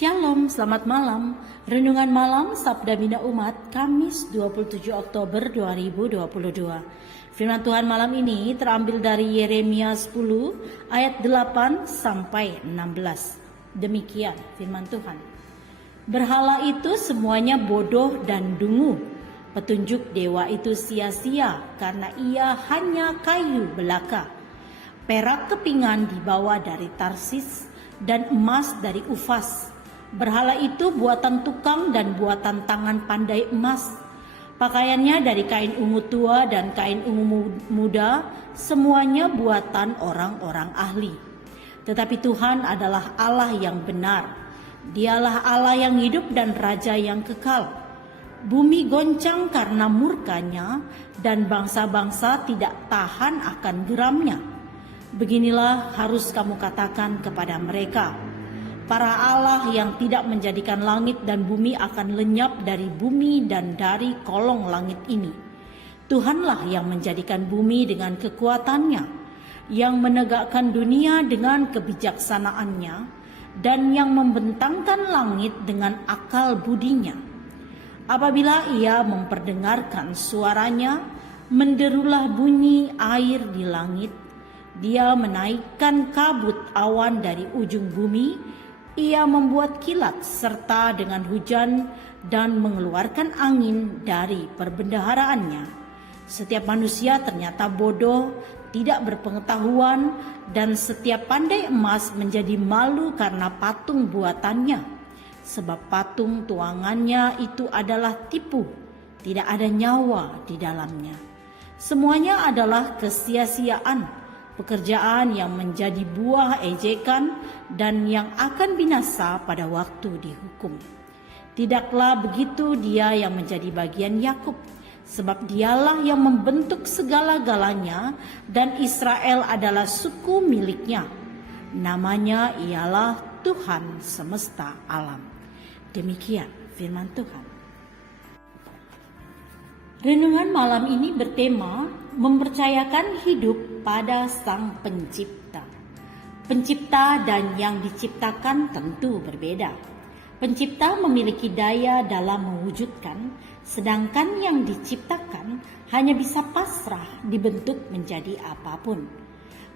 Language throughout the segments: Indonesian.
Shalom, selamat malam. Renungan malam Sabda Bina Umat, Kamis 27 Oktober 2022. Firman Tuhan malam ini terambil dari Yeremia 10 ayat 8 sampai 16. Demikian firman Tuhan. Berhala itu semuanya bodoh dan dungu. Petunjuk dewa itu sia-sia karena ia hanya kayu belaka. Perak kepingan dibawa dari Tarsis dan emas dari Ufas. Berhala itu buatan tukang dan buatan tangan pandai emas. Pakaiannya dari kain ungu tua dan kain ungu muda, semuanya buatan orang-orang ahli. Tetapi Tuhan adalah Allah yang benar. Dialah Allah yang hidup dan Raja yang kekal. Bumi goncang karena murkanya dan bangsa-bangsa tidak tahan akan geramnya. Beginilah harus kamu katakan kepada mereka. Para Allah yang tidak menjadikan langit dan bumi akan lenyap dari bumi dan dari kolong langit ini. Tuhanlah yang menjadikan bumi dengan kekuatannya, yang menegakkan dunia dengan kebijaksanaannya, dan yang membentangkan langit dengan akal budinya. Apabila ia memperdengarkan suaranya, menderulah bunyi air di langit. Dia menaikkan kabut awan dari ujung bumi. Ia membuat kilat serta dengan hujan dan mengeluarkan angin dari perbendaharaannya. Setiap manusia ternyata bodoh, tidak berpengetahuan, dan setiap pandai emas menjadi malu karena patung buatannya. Sebab patung tuangannya itu adalah tipu, tidak ada nyawa di dalamnya. Semuanya adalah kesia-siaan. Pekerjaan yang menjadi buah ejekan dan yang akan binasa pada waktu dihukum. Tidaklah begitu dia yang menjadi bagian Yakub, sebab dialah yang membentuk segala-galanya dan Israel adalah suku miliknya. Namanya ialah Tuhan semesta alam. Demikian firman Tuhan. Renungan malam ini bertema mempercayakan hidup pada Sang Pencipta. Pencipta dan yang diciptakan tentu berbeda. Pencipta memiliki daya dalam mewujudkan, sedangkan yang diciptakan hanya bisa pasrah dibentuk menjadi apapun.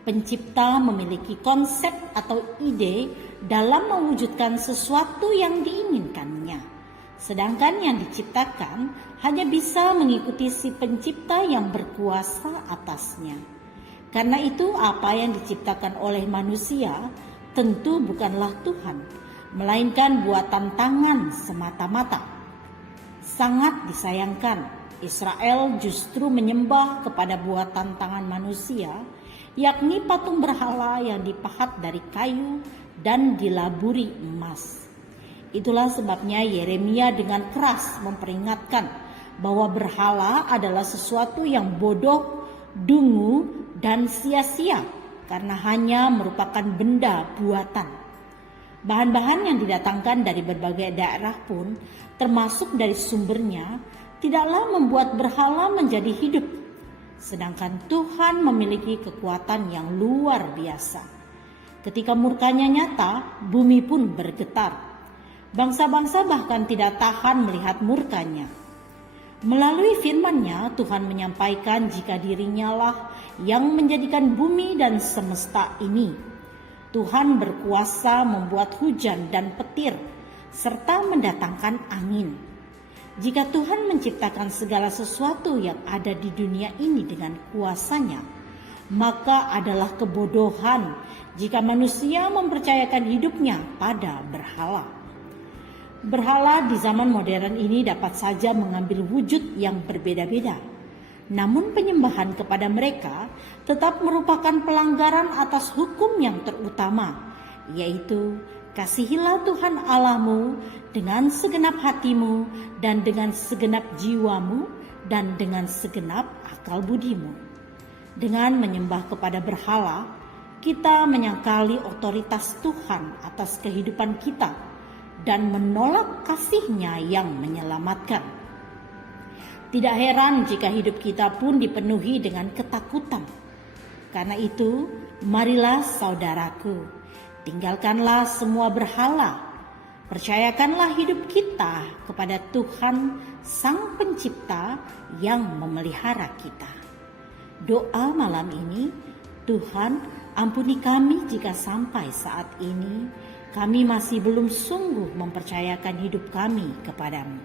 Pencipta memiliki konsep atau ide dalam mewujudkan sesuatu yang diinginkannya. Sedangkan yang diciptakan hanya bisa mengikuti si pencipta yang berkuasa atasnya. Karena itu apa yang diciptakan oleh manusia tentu bukanlah Tuhan, melainkan buatan tangan semata-mata. Sangat disayangkan, Israel justru menyembah kepada buatan tangan manusia, yakni patung berhala yang dipahat dari kayu dan dilaburi emas. Itulah sebabnya Yeremia dengan keras memperingatkan bahwa berhala adalah sesuatu yang bodoh, dungu, dan sia-sia karena hanya merupakan benda buatan. Bahan-bahan yang didatangkan dari berbagai daerah pun, termasuk dari sumbernya, tidaklah membuat berhala menjadi hidup. Sedangkan Tuhan memiliki kekuatan yang luar biasa. Ketika murkanya nyata, bumi pun bergetar. Bangsa-bangsa bahkan tidak tahan melihat murkanya. Melalui firman-Nya, Tuhan menyampaikan jika dirinya lah yang menjadikan bumi dan semesta ini. Tuhan berkuasa membuat hujan dan petir, serta mendatangkan angin. Jika Tuhan menciptakan segala sesuatu yang ada di dunia ini dengan kuasa-Nya, maka adalah kebodohan jika manusia mempercayakan hidupnya pada berhala. Berhala di zaman modern ini dapat saja mengambil wujud yang berbeda-beda. Namun penyembahan kepada mereka tetap merupakan pelanggaran atas hukum yang terutama, yaitu kasihilah Tuhan Allahmu dengan segenap hatimu dan dengan segenap jiwamu dan dengan segenap akal budimu. Dengan menyembah kepada berhala, kita menyangkali otoritas Tuhan atas kehidupan kita dan menolak kasih-Nya yang menyelamatkan. Tidak heran jika hidup kita pun dipenuhi dengan ketakutan. Karena itu, marilah saudaraku, tinggalkanlah semua berhala, Percayakanlah hidup kita kepada Tuhan Sang Pencipta yang memelihara kita. Doa malam ini, Tuhan, ampuni kami jika sampai saat ini kami masih belum sungguh mempercayakan hidup kami kepadamu.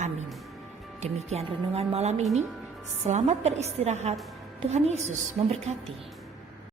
Amin. Demikian renungan malam ini. Selamat beristirahat. Tuhan Yesus memberkati.